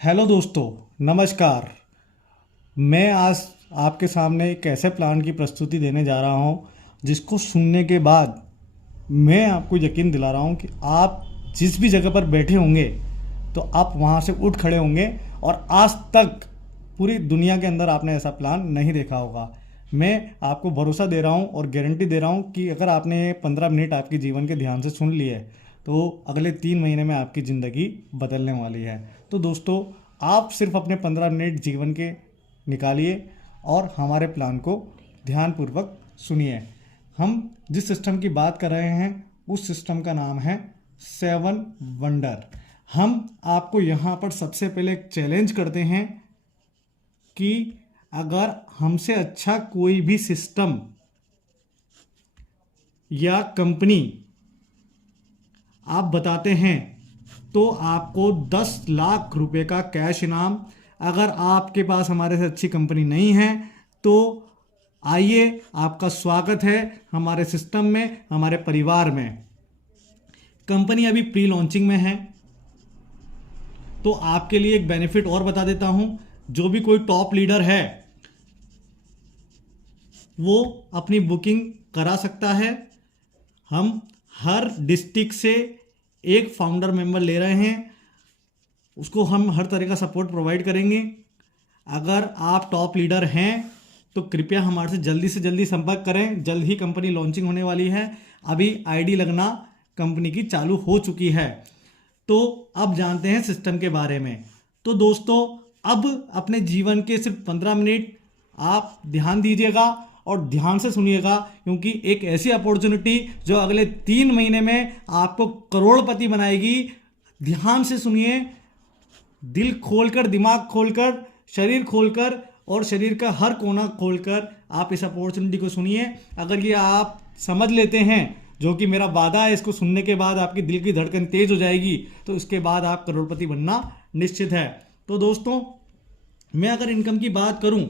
Hello दोस्तों, नमस्कार। मैं आज आपके सामने एक ऐसे प्लान की प्रस्तुति देने जा रहा हूं जिसको सुनने के बाद मैं आपको यकीन दिला रहा हूं कि आप जिस भी जगह पर बैठे होंगे तो आप वहां से उठ खड़े होंगे। और आज तक पूरी दुनिया के अंदर आपने ऐसा प्लान नहीं देखा होगा। मैं आपको भरोसा दे रहा हूं और गारंटी दे रहा हूं कि अगर आपने 15 मिनट आपके जीवन के ध्यान से सुन लिए तो अगले 3 महीने में आपकी ज़िंदगी बदलने वाली है। तो दोस्तों, आप सिर्फ अपने 15 मिनट जीवन के निकालिए और हमारे प्लान को ध्यानपूर्वक सुनिए। हम जिस सिस्टम की बात कर रहे हैं उस सिस्टम का नाम है 7 वंडर। हम आपको यहाँ पर सबसे पहले एक चैलेंज करते हैं कि अगर हमसे अच्छा कोई भी सिस्टम या कंपनी आप बताते हैं तो आपको 10 लाख रुपए का कैश इनाम। अगर आपके पास हमारे से अच्छी कंपनी नहीं है तो आइए, आपका स्वागत है हमारे सिस्टम में, हमारे परिवार में। कंपनी अभी प्री लॉन्चिंग में है, तो आपके लिए एक बेनिफिट और बता देता हूं। जो भी कोई टॉप लीडर है वो अपनी बुकिंग करा सकता है। हम हर डिस्ट्रिक्ट से एक फाउंडर मेंबर ले रहे हैं, उसको हम हर तरह का सपोर्ट प्रोवाइड करेंगे। अगर आप टॉप लीडर हैं तो कृपया हमारे से जल्दी संपर्क करें। जल्द ही कंपनी लॉन्चिंग होने वाली है। अभी आईडी लगना कंपनी की चालू हो चुकी है। तो अब जानते हैं सिस्टम के बारे में। तो दोस्तों, अब अपने जीवन के सिर्फ 15 मिनट आप ध्यान दीजिएगा और ध्यान से सुनिएगा, क्योंकि एक ऐसी अपॉर्चुनिटी जो अगले 3 महीने में आपको करोड़पति बनाएगी। ध्यान से सुनिए, दिल खोलकर, दिमाग खोलकर, शरीर खोलकर और शरीर का हर कोना खोलकर आप इस अपॉर्चुनिटी को सुनिए। अगर ये आप समझ लेते हैं, जो कि मेरा वादा है, इसको सुनने के बाद आपकी दिल की धड़कन तेज हो जाएगी, तो इसके बाद आप करोड़पति बनना निश्चित है। तो दोस्तों, मैं अगर इनकम की बात करूं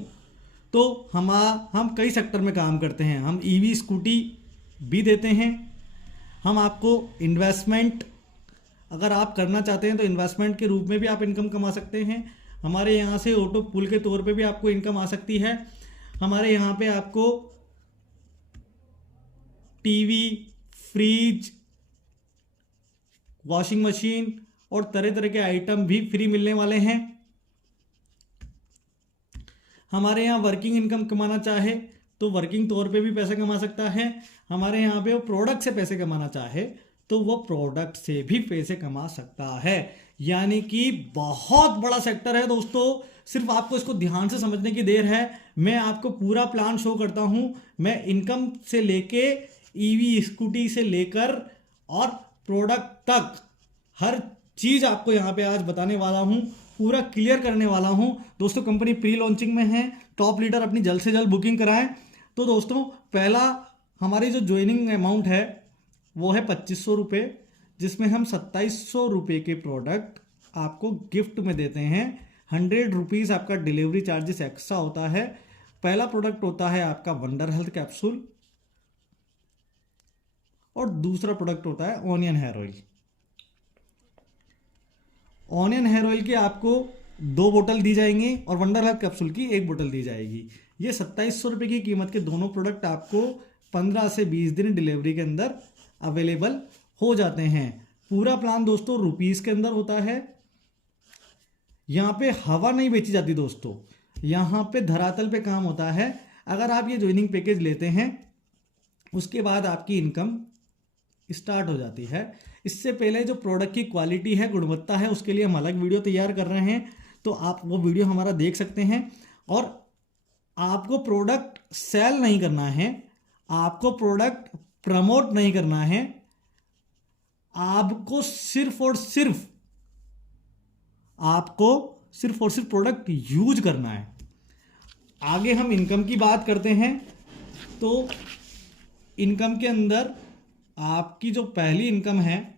तो हम कई सेक्टर में काम करते हैं। हम ईवी स्कूटी भी देते हैं। हम आपको इन्वेस्टमेंट, अगर आप करना चाहते हैं तो इन्वेस्टमेंट के रूप में भी आप इनकम कमा सकते हैं। हमारे यहाँ से ऑटो पुल के तौर पे भी आपको इनकम आ सकती है। हमारे यहाँ पे आपको टीवी, फ्रिज, वॉशिंग मशीन और तरह तरह के आइटम भी फ्री मिलने वाले हैं। हमारे यहाँ वर्किंग इनकम कमाना चाहे तो वर्किंग तौर पे भी पैसे कमा सकता है। हमारे यहाँ पे वो प्रोडक्ट से पैसे कमाना चाहे तो वो प्रोडक्ट से भी पैसे कमा सकता है। यानी कि बहुत बड़ा सेक्टर है दोस्तों। सिर्फ आपको इसको ध्यान से समझने की देर है। मैं आपको पूरा प्लान शो करता हूं। मैं इनकम से लेके ईवी स्कूटी से लेकर और प्रोडक्ट तक हर चीज आपको यहां पे आज बताने वाला हूं, पूरा क्लियर करने वाला हूं। दोस्तों, कंपनी प्री लॉन्चिंग में है। टॉप लीडर अपनी जल्द से जल्द बुकिंग कराएं। तो दोस्तों, पहला हमारी जो ज्वाइनिंग अमाउंट है वो है 2500 रुपये, जिसमें हम 2700 रुपये के प्रोडक्ट आपको गिफ्ट में देते हैं। 100 रुपीज़ आपका डिलीवरी चार्जेस एक्स्ट्रा होता है। पहला प्रोडक्ट होता है आपका वंडर हेल्थ कैप्सूल और दूसरा प्रोडक्ट होता है onion hair oil. Onion hair oil की आपको 2 बोतल दी जाएंगी और वंडर हेल्थ कैप्सूल की 1 बोतल दी जाएगी। ये 2700 रुपये की कीमत के दोनों प्रोडक्ट आपको 15 से 20 दिन डिलीवरी के अंदर अवेलेबल हो जाते हैं। पूरा प्लान दोस्तों रुपीस के अंदर होता है। यहां पे हवा नहीं बेची जाती दोस्तों, यहां पे धरातल पे काम होता है। अगर आप ये ज्वाइनिंग पैकेज लेते हैं उसके बाद आपकी इनकम स्टार्ट हो जाती है। इससे पहले जो प्रोडक्ट की क्वालिटी है, गुणवत्ता है, उसके लिए हम अलग वीडियो तैयार कर रहे हैं, तो आप वो वीडियो हमारा देख सकते हैं। और आपको प्रोडक्ट सेल नहीं करना है, आपको प्रोडक्ट प्रमोट नहीं करना है, आपको सिर्फ और सिर्फ प्रोडक्ट यूज करना है। आगे हम इनकम की बात करते हैं। तो इनकम के अंदर आपकी जो पहली इनकम है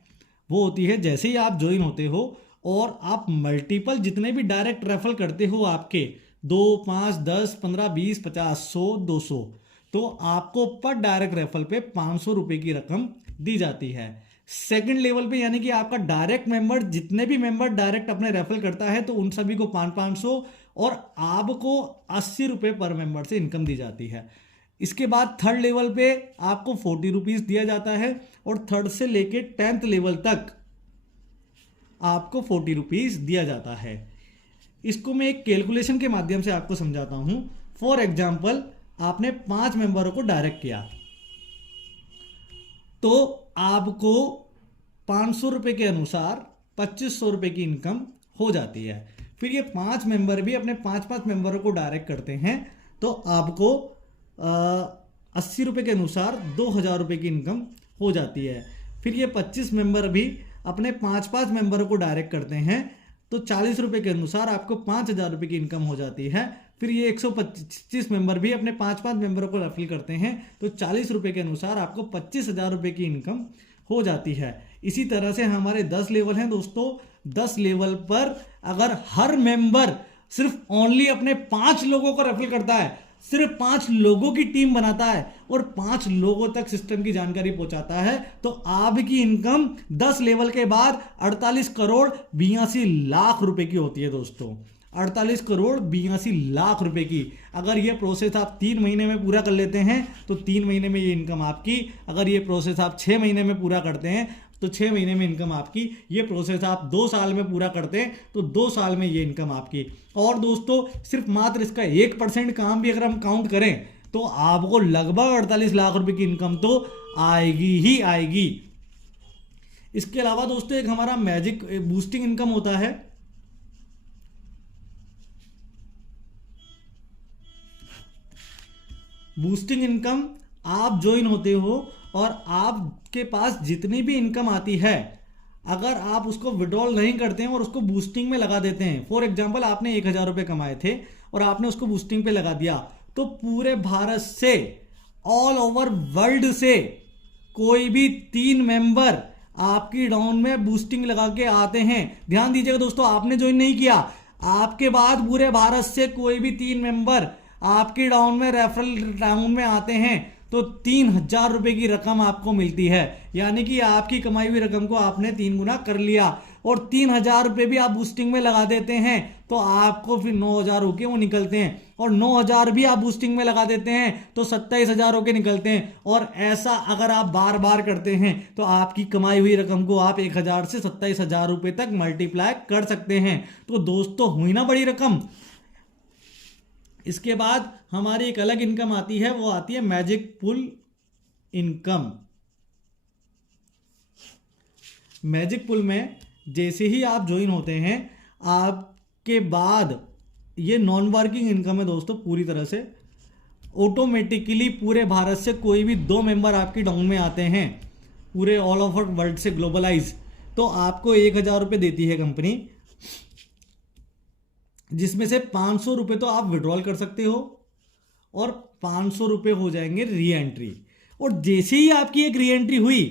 वो होती है जैसे ही आप ज्वाइन होते हो और आप मल्टीपल जितने भी डायरेक्ट रेफर करते हो, आपके 2, 5, 10, 15, 20, 50, 100, 200, तो आपको पर डायरेक्ट रेफर पे 500 रुपये की रकम दी जाती है। सेकंड लेवल पे यानी कि आपका डायरेक्ट मेंबर, जितने भी मेंबर डायरेक्ट अपने रेफरल करता है तो उन सभी को 500 और आपको 80 रुपये पर मेंबर से इनकम दी जाती है। इसके बाद थर्ड लेवल पे आपको 40 रुपीज़ दिया जाता है और थर्ड से लेके 10th लेवल तक आपको 40 रुपीज़ दिया जाता है। इसको मैं एक कैलकुलेशन के माध्यम से आपको समझाता हूं। फॉर एग्जाम्पल, आपने 5 मेंबरों को डायरेक्ट किया तो आपको 500 रुपये के अनुसार 2500 रुपये की इनकम हो जाती है। फिर ये 5 मेंबर भी अपने 5 मेंबरों को डायरेक्ट करते हैं तो आपको 80 रुपये के अनुसार 2000 रुपये की इनकम हो जाती है। फिर ये 25 मेंबर भी अपने 5 मेंबरों को डायरेक्ट करते हैं तो 40 रुपये के अनुसार आपको 5000 रुपये की इनकम हो जाती है। फिर ये 125 मेंबर भी अपने 5 मेंबरों को रेफर करते हैं तो 40 रुपये के अनुसार आपको 25,000 रुपये की इनकम हो जाती है। इसी तरह से हमारे 10 लेवल हैं दोस्तों। 10 लेवल पर अगर हर मेंबर सिर्फ ओनली अपने 5 लोगों को रेफर करता है, सिर्फ 5 लोगों की टीम बनाता है और 5 लोगों तक सिस्टम की जानकारी पहुंचाता है तो आपकी इनकम 10 लेवल के बाद 48 करोड़ 82 लाख रुपए की होती है दोस्तों। 48 करोड़ 82 लाख रुपए की। अगर ये प्रोसेस आप 3 महीने में पूरा कर लेते हैं तो 3 महीने में ये इनकम आपकी। अगर ये प्रोसेस आप 6 महीने में पूरा करते हैं तो 6 महीने में इनकम आपकी। ये प्रोसेस आप 2 साल में पूरा करते हैं तो 2 साल में ये इनकम आपकी। और दोस्तों सिर्फ मात्र इसका 1% काम भी अगर हम काउंट करें तो आपको लगभग 48 लाख रुपए की इनकम तो आएगी ही आएगी। इसके अलावा दोस्तों एक हमारा मैजिक बूस्टिंग इनकम होता है। बूस्टिंग इनकम, आप ज्वाइन होते हो और आपके पास जितनी भी इनकम आती है अगर आप उसको विड्रॉल नहीं करते हैं और उसको बूस्टिंग में लगा देते हैं, फॉर एग्जांपल आपने 1000 रुपये कमाए थे और आपने उसको बूस्टिंग पे लगा दिया तो पूरे भारत से, ऑल ओवर वर्ल्ड से कोई भी 3 मेंबर आपकी डाउन में बूस्टिंग लगा के आते हैं। ध्यान दीजिएगा दोस्तों, आपने ज्वाइन नहीं किया, आपके बाद पूरे भारत से कोई भी 3 मेंबर आपकी डाउन में रेफरल डाउन में आते हैं तो 3000 रुपए की रकम आपको मिलती है। यानी कि आपकी कमाई हुई रकम को आपने 3 गुना कर लिया और 3000 रुपए भी आप बूस्टिंग में लगा देते हैं तो आपको फिर 9000 होके वो निकलते हैं और 9000 भी आप बूस्टिंग में लगा देते हैं तो 27000 होके निकलते हैं। और ऐसा अगर आप बार बार करते हैं तो आपकी कमाई हुई रकम को आप 1000 से 27000 रुपए तक मल्टीप्लाई कर सकते हैं। तो दोस्तों हुई ना बड़ी रकम। इसके बाद हमारी एक अलग इनकम आती है, वो आती है मैजिक पुल इनकम। मैजिक पुल में जैसे ही आप ज्वाइन होते हैं आपके बाद ये नॉन वर्किंग इनकम है दोस्तों। पूरी तरह से ऑटोमेटिकली पूरे भारत से कोई भी 2 मेंबर आपकी डाउन में आते हैं, पूरे ऑल ओवर वर्ल्ड से ग्लोबलाइज, तो आपको 1000 रुपये देती है कंपनी, जिसमें से 500 रुपये तो आप विड्रॉल कर सकते हो और 500 रुपये हो जाएंगे री एंट्री। और जैसे ही आपकी एक री एंट्री हुई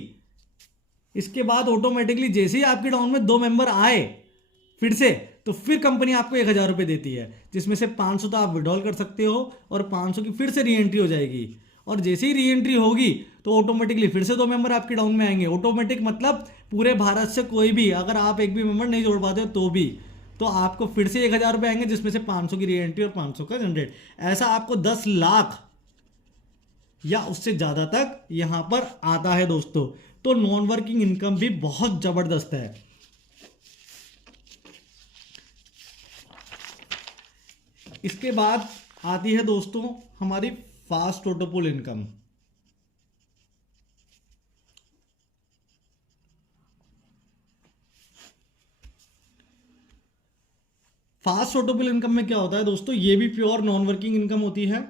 इसके बाद ऑटोमेटिकली जैसे ही आपके डाउन में 2 मेंबर आए फिर से, तो फिर कंपनी आपको 1000 रुपये देती है, जिसमें से 500 तो आप विड्रॉल कर सकते हो और 500 की फिर से री एंट्री हो जाएगी। और जैसे ही री एंट्री होगी तो ऑटोमेटिकली फिर से 2 मेंबर आपके डाउन में आएंगे। ऑटोमेटिक मतलब पूरे भारत से कोई भी, अगर आप एक भी मेंबर नहीं जोड़ पाते हो तो भी, तो आपको फिर से 1000 रुपये आएंगे, जिसमें से 500 की री एंट्री और 500 का जनरेट। ऐसा आपको 10 लाख या उससे ज़्यादा तक यहां पर आता है दोस्तों। तो नॉन वर्किंग इनकम भी बहुत ज़बरदस्त है। इसके बाद आती है दोस्तों हमारी फास्ट ऑटो पुल इनकम। फास्ट ऑटो पुल इनकम में क्या होता है दोस्तों, ये भी प्योर नॉन वर्किंग इनकम होती है।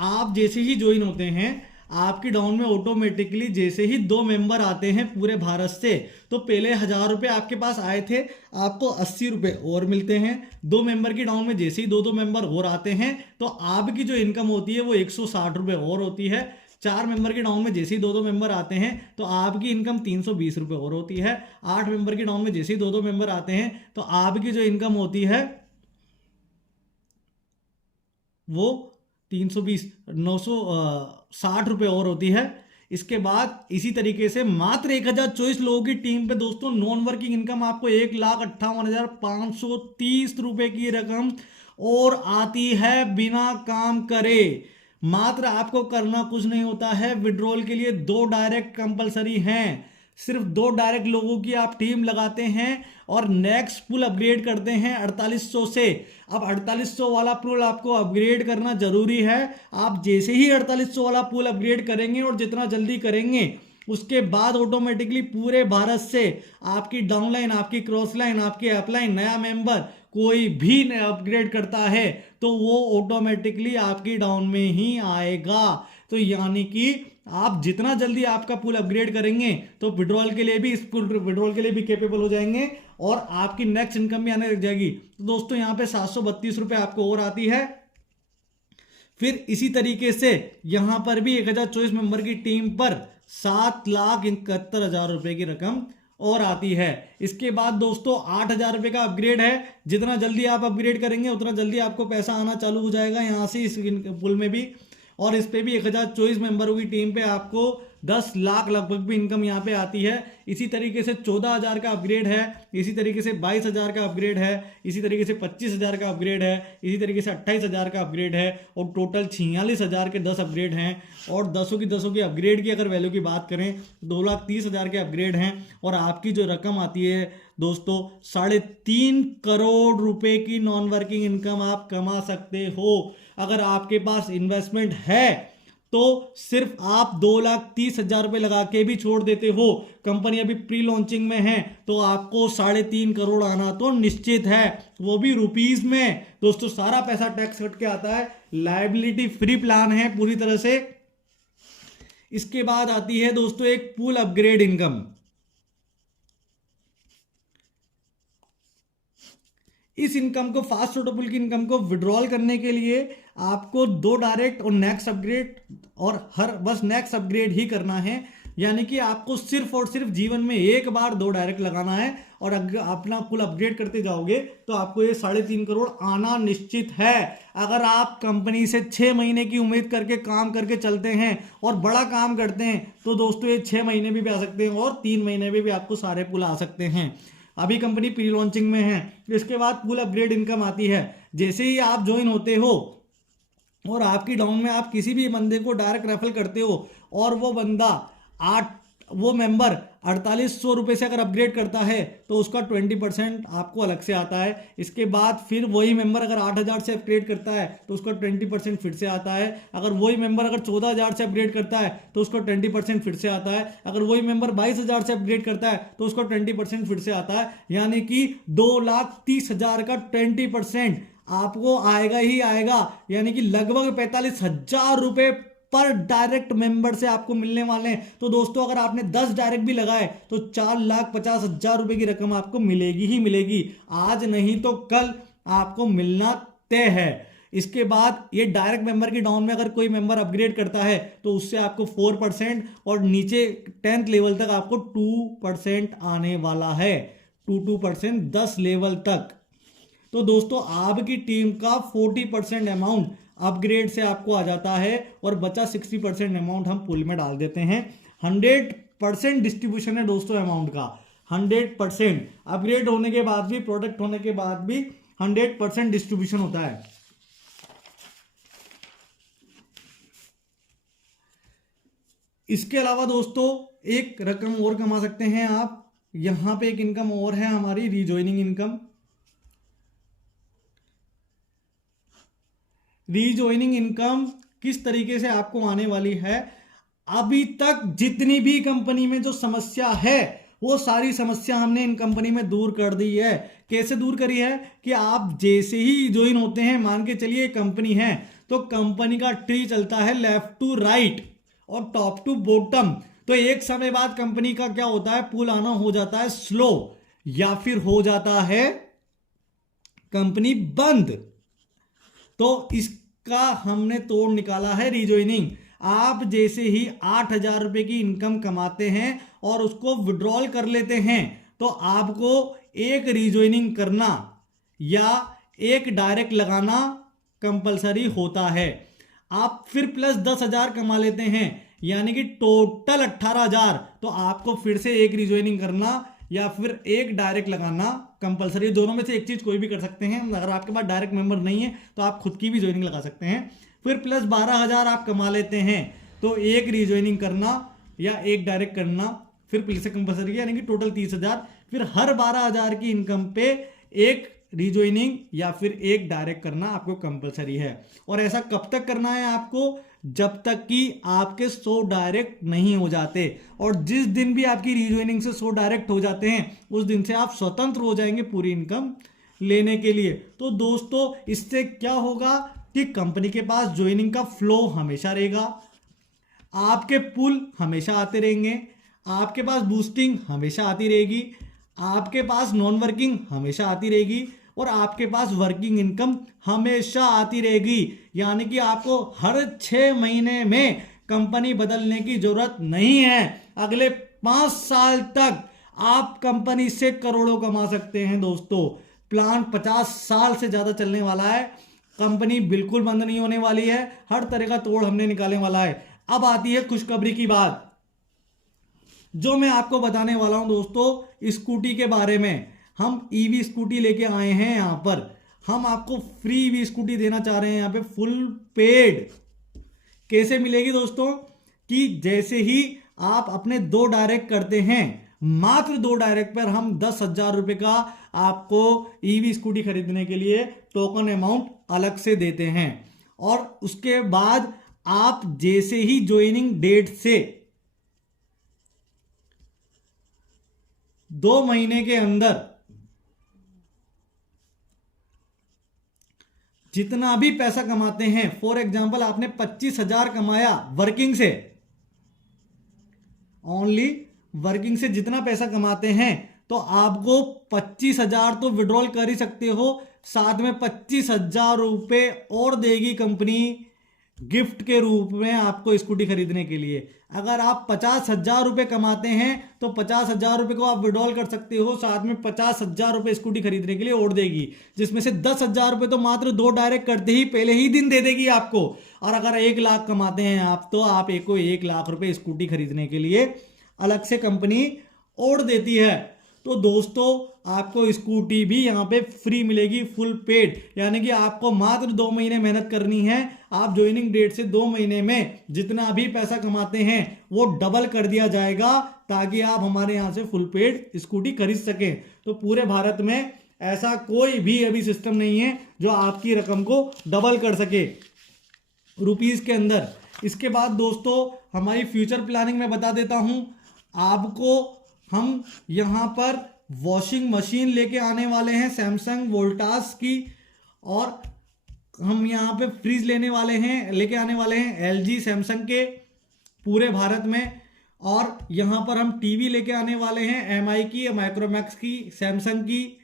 आप जैसे ही ज्वाइन होते हैं आपकी डाउन में ऑटोमेटिकली जैसे ही 2 मेंबर आते हैं पूरे भारत से, तो पहले 1000 रुपये आपके पास आए थे, आपको 80 रुपये और मिलते हैं। 2 मेंबर की डाउन में जैसे ही 2 मेंबर और आते हैं तो आपकी जो इनकम होती है वो 160 रुपये और होती है। 4 मेंबर के डाउन में जैसे ही 2 मेंबर आते हैं तो आपकी इनकम 320 रुपये और होती है। 8 मेंबर के डाउन में जैसे ही 2 मेंबर आते हैं तो आपकी जो इनकम होती है वो 320 960 रुपये और होती है। इसके बाद इसी तरीके से मात्र 1024 लोगों की टीम पे दोस्तों नॉन वर्किंग इनकम आपको 1,58,530 रुपए की रकम और आती है बिना काम करे। मात्र आपको करना कुछ नहीं होता है। विड्रॉल के लिए 2 डायरेक्ट कंपलसरी हैं। सिर्फ 2 डायरेक्ट लोगों की आप टीम लगाते हैं और नेक्स्ट पुल अपग्रेड करते हैं 4800 से। अब 4800 वाला पुल आपको अपग्रेड करना जरूरी है। आप जैसे ही 4800 वाला पुल अपग्रेड करेंगे और जितना जल्दी करेंगे उसके बाद ऑटोमेटिकली पूरे भारत से आपकी डाउनलाइन, आपकी क्रॉस लाइन, आपकी अपलाइन, नया मेंबर कोई भी अपग्रेड करता है तो वो ऑटोमेटिकली आपकी डाउन में ही आएगा। तो यानी कि आप जितना जल्दी आपका पूल अपग्रेड करेंगे तो विड्रॉल के लिए भी, इस पूल विड्रॉल के लिए भी कैपेबल हो जाएंगे और आपकी नेक्स्ट इनकम भी आने लग जाएगी। तो दोस्तों यहाँ पे 732 रुपए आपको और आती है। फिर इसी तरीके से यहां पर भी 1024 मेंबर की टीम पर 7,71,000 रुपए की रकम और आती है। इसके बाद दोस्तों 8,000 रुपए का अपग्रेड है। जितना जल्दी आप अपग्रेड करेंगे उतना जल्दी आपको पैसा आना चालू हो जाएगा यहां से इस पुल में भी। और इस पे भी 1024 मेंबरों की टीम पे आपको 10 लाख लगभग भी इनकम यहाँ पे आती है। इसी तरीके से 14,000 का अपग्रेड है, इसी तरीके से 22,000 का अपग्रेड है, इसी तरीके से 25,000 का अपग्रेड है, इसी तरीके से 28,000 का अपग्रेड है और टोटल 46,000 के 10 अपग्रेड हैं। और 10 की अपग्रेड की अगर वैल्यू की बात करें 2,30,000 के अपग्रेड हैं और आपकी जो रकम आती है दोस्तों 3.5 करोड़ रुपए की नॉन वर्किंग इनकम आप कमा सकते हो। अगर आपके पास इन्वेस्टमेंट है तो सिर्फ आप 2,30,000 रुपए लगा के भी छोड़ देते हो। कंपनी अभी प्री लॉन्चिंग में है तो आपको 3.5 करोड़ आना तो निश्चित है, वो भी रुपीस में। दोस्तों सारा पैसा टैक्स कट के आता है, लायबिलिटी फ्री प्लान है पूरी तरह से। इसके बाद आती है दोस्तों एक पूल अपग्रेड इनकम। इस इनकम को, फास्ट ऑटो पुल की इनकम को विड्रॉल करने के लिए आपको 2 डायरेक्ट और नेक्स्ट अपग्रेड और बस नेक्स्ट अपग्रेड ही करना है। यानी कि आपको सिर्फ और सिर्फ जीवन में एक बार 2 डायरेक्ट लगाना है और अगर अपना पुल अपग्रेड करते जाओगे तो आपको ये 3.5 करोड़ आना निश्चित है। अगर आप कंपनी से 6 महीने की उम्मीद करके काम करके चलते हैं और बड़ा काम करते हैं तो दोस्तों ये 6 महीने भी आ सकते हैं और 3 महीने में भी आपको सारे पुल आ सकते हैं। अभी कंपनी प्री लॉन्चिंग में है। इसके बाद पुल अपग्रेड इनकम आती है। जैसे ही आप ज्वाइन होते हो और आपकी डाउन में आप किसी भी बंदे को डायरेक्ट रेफर करते हो और वो मेंबर 4800 रुपये से अगर अपग्रेड करता है तो उसका 20% आपको अलग से आता है। इसके बाद फिर वही मेंबर अगर 8,000 से अपग्रेड करता है तो उसका 20% फिर से आता है। अगर वही मेंबर अगर 14,000 से अपग्रेड करता है तो उसका 20% फिर से आता है। अगर वही मेंबर 22,000 से अपग्रेड करता है तो उसका 20% फिर से आता है। यानी कि 2,30,000 का 20% आपको आएगा ही आएगा। यानी कि लगभग 45,000 रुपए पर डायरेक्ट मेंबर से आपको मिलने वाले हैं। तो दोस्तों अगर आपने 10 डायरेक्ट भी लगाए तो 4,50,000 रुपए की रकम आपको मिलेगी ही मिलेगी। आज नहीं तो कल आपको मिलना तय है। इसके बाद ये डायरेक्ट मेंबर की डाउन में अगर कोई मेंबर अपग्रेड करता है तो उससे आपको 4% और नीचे 10th लेवल तक आपको 2% आने वाला है। 2% 10 लेवल तक। तो दोस्तों आपकी टीम का 40% अमाउंट अपग्रेड से आपको आ जाता है और बचा 60% अमाउंट हम पुल में डाल देते हैं। 100% डिस्ट्रीब्यूशन है दोस्तों अमाउंट का। 100% अपग्रेड होने के बाद भी, प्रोडक्ट होने के बाद भी 100% डिस्ट्रीब्यूशन होता है। इसके अलावा दोस्तों एक रकम और कमा सकते हैं आप। यहां पे एक इनकम और है हमारी, रीजॉइनिंग इनकम। रीजॉइनिंग इनकम किस तरीके से आपको आने वाली है? अभी तक जितनी भी कंपनी में जो समस्या है वो सारी समस्या हमने इन कंपनी में दूर कर दी है। कैसे दूर करी है कि आप जैसे ही ज्वाइन होते हैं, मान के चलिए कंपनी है तो कंपनी का ट्री चलता है लेफ्ट टू राइट और टॉप टू बॉटम। तो एक समय बाद कंपनी का क्या होता है, पुल आना हो जाता है स्लो या फिर हो जाता है कंपनी बंद। तो इसका हमने तोड़ निकाला है रीजॉइनिंग। आप जैसे ही 8,000 रुपए की इनकम कमाते हैं और उसको विड्रॉल कर लेते हैं तो आपको एक रीजॉइनिंग करना या एक डायरेक्ट लगाना कंपलसरी होता है। आप फिर प्लस 10,000 कमा लेते हैं, यानी कि टोटल 18,000, तो आपको फिर से एक रिज्वाइनिंग करना या फिर एक डायरेक्ट लगाना कंपलसरी, दोनों में से एक चीज कोई भी कर सकते हैं। अगर आपके पास डायरेक्ट मेंबर नहीं है तो आप खुद की भी ज्वाइनिंग लगा सकते हैं। फिर प्लस 12,000 आप कमा लेते हैं तो एक रिज्वाइनिंग करना या एक डायरेक्ट करना फिर प्लस से कंपलसरी, यानी कि टोटल 30,000। फिर हर 12,000 की इनकम पे एक रिज्वाइनिंग या फिर एक डायरेक्ट करना आपको कंपलसरी है। और ऐसा कब तक करना है आपको? जब तक कि आपके 100 डायरेक्ट नहीं हो जाते। और जिस दिन भी आपकी रिज्वाइनिंग से 100 डायरेक्ट हो जाते हैं उस दिन से आप स्वतंत्र हो जाएंगे पूरी इनकम लेने के लिए। तो दोस्तों इससे क्या होगा कि कंपनी के पास ज्वाइनिंग का फ्लो हमेशा रहेगा, आपके पुल हमेशा आते रहेंगे, आपके पास बूस्टिंग हमेशा आती रहेगी, आपके पास नॉन वर्किंग हमेशा आती रहेगी और आपके पास वर्किंग इनकम हमेशा आती रहेगी। यानी कि आपको हर 6 महीने में कंपनी बदलने की जरूरत नहीं है। अगले 5 साल तक आप कंपनी से करोड़ों कमा सकते हैं दोस्तों। प्लान 50 साल से ज्यादा चलने वाला है, कंपनी बिल्कुल बंद नहीं होने वाली है, हर तरह का तोड़ हमने निकालने वाला है। अब आती है खुशखबरी की बात, जो मैं आपको बताने वाला हूं दोस्तों स्कूटी के बारे में। हम ईवी स्कूटी लेके आए हैं यहां पर, हम आपको फ्री ईवी स्कूटी देना चाह रहे हैं यहां पे फुल पेड। कैसे मिलेगी दोस्तों? कि जैसे ही आप अपने 2 डायरेक्ट करते हैं, मात्र 2 डायरेक्ट पर हम 10,000 रुपए का आपको ईवी स्कूटी खरीदने के लिए टोकन अमाउंट अलग से देते हैं। और उसके बाद आप जैसे ही ज्वाइनिंग डेट से 2 महीने के अंदर जितना भी पैसा कमाते हैं, फॉर एग्जांपल आपने 25,000 कमाया वर्किंग से, ओनली वर्किंग से जितना पैसा कमाते हैं तो आपको 25,000 तो विड्रॉल कर ही सकते हो, साथ में 25,000 रुपए और देगी कंपनी गिफ्ट के रूप में आपको स्कूटी खरीदने के लिए। अगर आप 50,000 रुपए कमाते हैं तो 50,000 रुपए को आप विड्रॉल कर सकते हो, साथ में 50,000 रुपए स्कूटी खरीदने के लिए और देगी, जिसमें से 10,000 रुपए तो मात्र 2 डायरेक्ट करते ही पहले ही दिन दे देगी आपको। और अगर 1 लाख कमाते हैं आप तो आप एक को 1 लाख रुपए स्कूटी खरीदने के लिए अलग से कंपनी और देती है। तो दोस्तों आपको स्कूटी भी यहां पे फ्री मिलेगी फुल पेड, यानी कि आपको मात्र 2 महीने मेहनत करनी है। आप ज्वाइनिंग डेट से 2 महीने में जितना भी पैसा कमाते हैं वो डबल कर दिया जाएगा, ताकि आप हमारे यहां से फुल पेड स्कूटी खरीद सकें। तो पूरे भारत में ऐसा कोई भी अभी सिस्टम नहीं है जो आपकी रकम को डबल कर सके रुपीज के अंदर। इसके बाद दोस्तों हमारी फ्यूचर प्लानिंग में बता देता हूं आपको। हम यहां पर वॉशिंग मशीन लेके आने वाले हैं सैमसंग वोल्टास की, और हम यहां पे फ्रिज लेके आने वाले हैं एलजी सैमसंग के पूरे भारत में। और यहां पर हम टीवी लेके आने वाले हैं एमआई की, माइक्रोमैक्स की, सैमसंग की।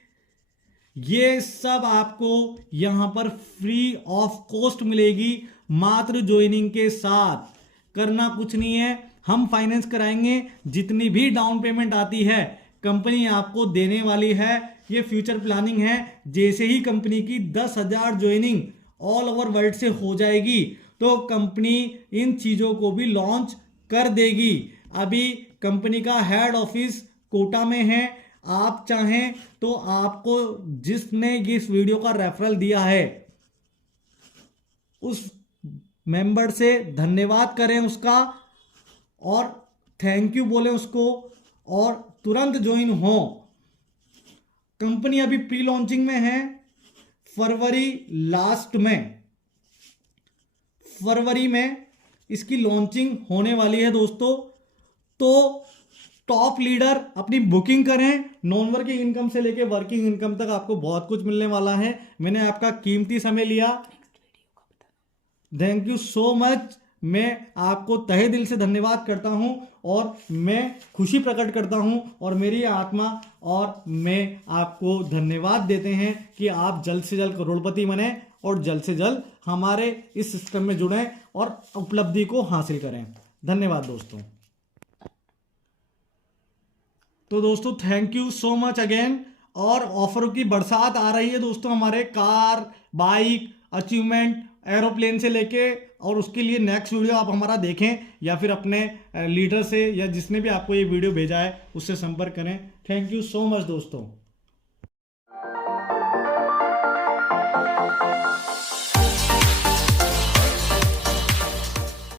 ये सब आपको यहां पर फ्री ऑफ कॉस्ट मिलेगी, मात्र ज्वाइनिंग के साथ। करना कुछ नहीं है, हम फाइनेंस कराएंगे, जितनी भी डाउन पेमेंट आती है कंपनी आपको देने वाली है। ये फ्यूचर प्लानिंग है। जैसे ही कंपनी की 10,000 ज्वाइनिंग ऑल ओवर वर्ल्ड से हो जाएगी तो कंपनी इन चीजों को भी लॉन्च कर देगी। अभी कंपनी का हेड ऑफिस कोटा में है, आप चाहें तो आपको जिसने इस वीडियो का रेफरल दिया है उस मेंबर से धन्यवाद करें उसका, और थैंक यू बोले उसको, और तुरंत ज्वाइन हो। कंपनी अभी प्री लॉन्चिंग में है, फरवरी में इसकी लॉन्चिंग होने वाली है दोस्तों। तो टॉप लीडर अपनी बुकिंग करें। नॉन वर्किंग इनकम से लेके वर्किंग इनकम तक आपको बहुत कुछ मिलने वाला है। मैंने आपका कीमती समय लिया, थैंक यू सो मच। मैं आपको तहे दिल से धन्यवाद करता हूं और मैं खुशी प्रकट करता हूं, और मेरी आत्मा और मैं आपको धन्यवाद देते हैं कि आप जल्द से जल्द करोड़पति बने और जल्द से जल्द हमारे इस सिस्टम में जुड़ें और उपलब्धि को हासिल करें। धन्यवाद दोस्तों। तो दोस्तों thank you so much again. और ऑफरों की बरसात आ रही है दोस्तों, हमारे कार, बाइक, अचीवमेंट एरोप्लेन से लेके और उसके लिए नेक्स्ट वीडियो आप हमारा देखें या फिर अपने लीडर से या जिसने भी आपको ये वीडियो भेजा है उससे संपर्क करें। थैंक यू सो मच दोस्तों।